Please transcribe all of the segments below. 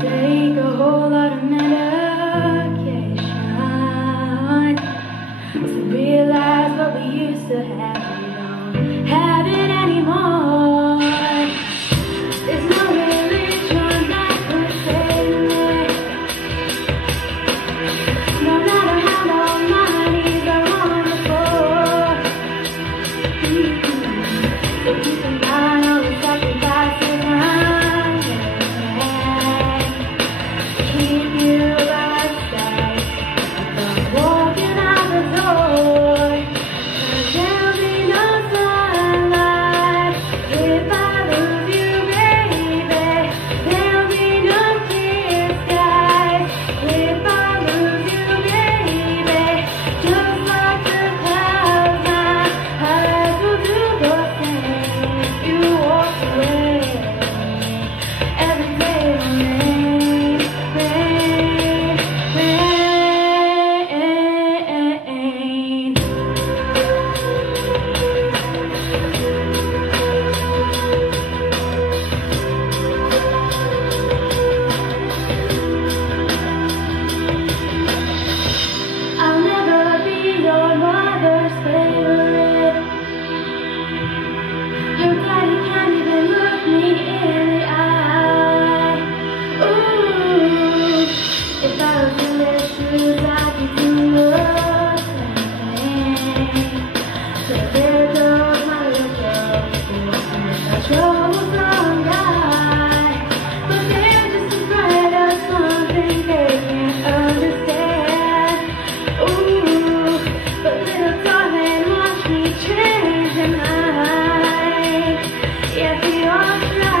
take a whole lot of medication to realize what we used to have. We don't have it anymore. There's no religion that could save me. No matter how long my knees are on the floor. So keep in mind all the sacrifices I made. Keep you by my side. I'm walking out the door. There'll be no sunlight if I lose you, baby. There'll be no clear skies if I lose you, baby. Just like the clouds, my eyes will do the same if you walk away. Every day will rain, rain, rain. I'll never be your mother's favorite. Your daddy can't even look me in the eye. Ooh, if I was in their shoes, I'd be doing the same thing. So there goes my little girl, my troublesome guy. But they're just afraid of something they can't understand. Ooh, but little darling, watch me change your mind. Yes, we all try.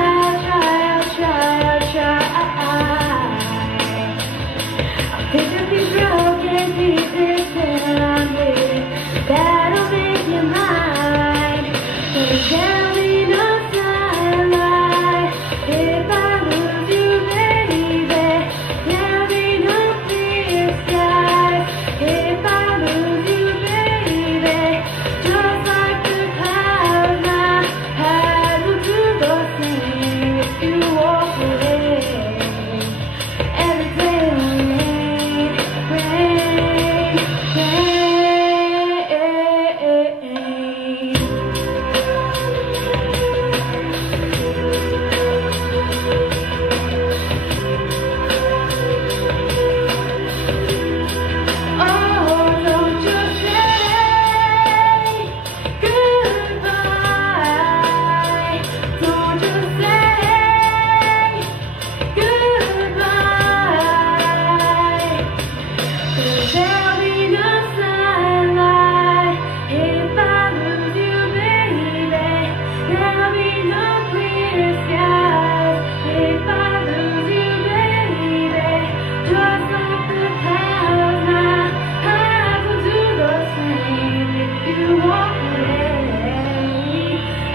I'll pick up these broken pieces till I'm with. That'll make you mine. But there'll be no sunlight if I lose you, baby. There'll be no clear skies if I lose you, baby. Just like the clouds, my eyes will do the same if you walk away. Every day will rain, rain, rain. Oh, don't you say goodbye. Don't you say goodbye. 'Cause there'll be no sunlight if I lose you, baby. There'll be no clear skies if I lose you, baby. Just like the clouds, my eyes will do the same if you walk away.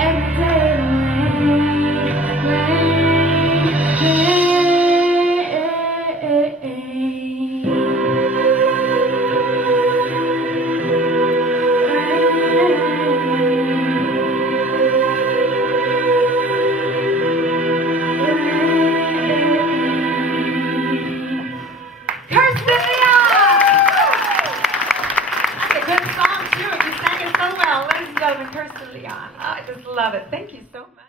Every day will rain, Kirsten Leon! That's a good song too. You sang it so well. Ladies and gentlemen, Kirsten Leon. I just love it. Thank you so much.